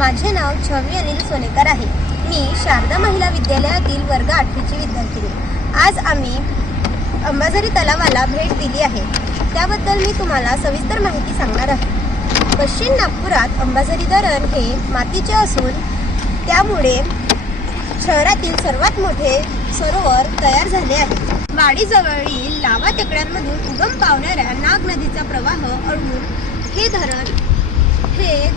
माझे नाव छवी अनिल सोनेकर आहे। मी शारदा महिला विद्यालयातील वर्ग 8ची विद्यार्थिनी। आज आम्ही अंबाझरी तलावाला भेट दिली आहे। त्याबद्दल मी तुम्हाला सविस्तर माहिती सांगणार आहे। पश्चिम नागपुरात अंबाझरी धरण हे मातीचे असून त्यामुळे शहरातील सर्वात मोठे सरोवर तयार झाले आहे। वाडीजवळील लावा टेकड्यांमधून उगम पावणाऱ्या नाग नदीचा प्रवाह अडवून हे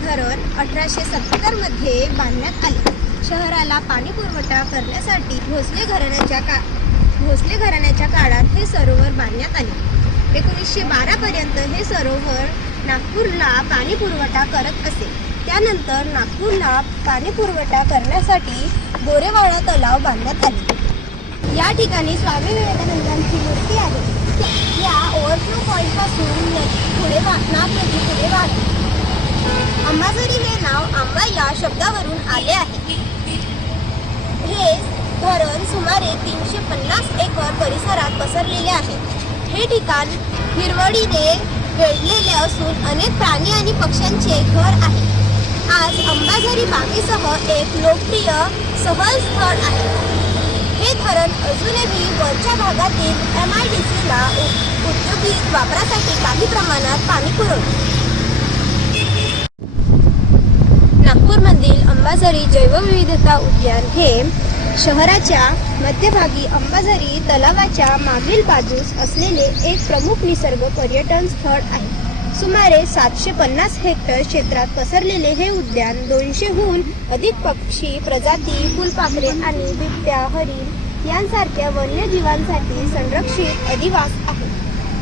धरण 1870 मध्ये बांधण्यात आले। शहराला पाणी पुरवठा करण्यासाठी भोसले घराण्याच्या काळात हे सरोवर बांधण्यात आले। 1912 पर्यंत हे सरोवर नागपूरला पाणी पुरवठा करत असे। त्यानंतर नागपूरला पाणी पुरवठा करण्यासाठी गोरेवाडा तलाव बांधण्यात आले। या ठिकाणी स्वामी विवेकानंदांची मूर्ती आहे। या ओव्हरफ्लो पॉइंट पासून नाग नदी पुढे वाहते। अंबाझरी हे नाव आंबा या शब्दावरून आले आहे। हे धरण सुमारे 350 एकर परिसरात पसरलेले आहे। हे ठिकाण हिरवळीने वेढलेले असून अनेक प्राणी आणि पक्ष्यांचे घर आहे। आज अंबाझरी बागेसह एक लोकप्रिय सहल स्थळ आहे। हे धरण अजूनही वरच्या भागातील MIDCला औद्योगिक वापरासाठी काही प्रमाणात पाणी पुरवते। नागपूरमधील अंबाझरी जैवविविधता उद्यान हे शहराच्या मध्यभागी अंबाझरी तलावाच्या मागील बाजूस असलेले एक प्रमुख निसर्ग पर्यटन स्थळ आहे। सुमारे 750 हेक्टर क्षेत्रात पसरलेले हे उद्यान 200हून अधिक पक्षी प्रजाती, फुलपाखरे आणि बिबट्या, हरिण यांसारख्या वन्यजीवांसाठी संरक्षित अधिवास आहे।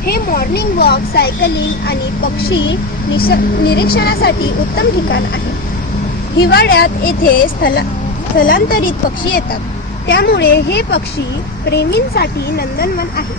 हे मॉर्निंग वॉक, सायकलिंग आणि पक्षी निरीक्षणासाठी उत्तम ठिकाण आहे। हिवाळ्यात येथे स्थलांतरित पक्षी येतात, त्यामुळे हे पक्षी प्रेमींसाठी नंदनवन आहे।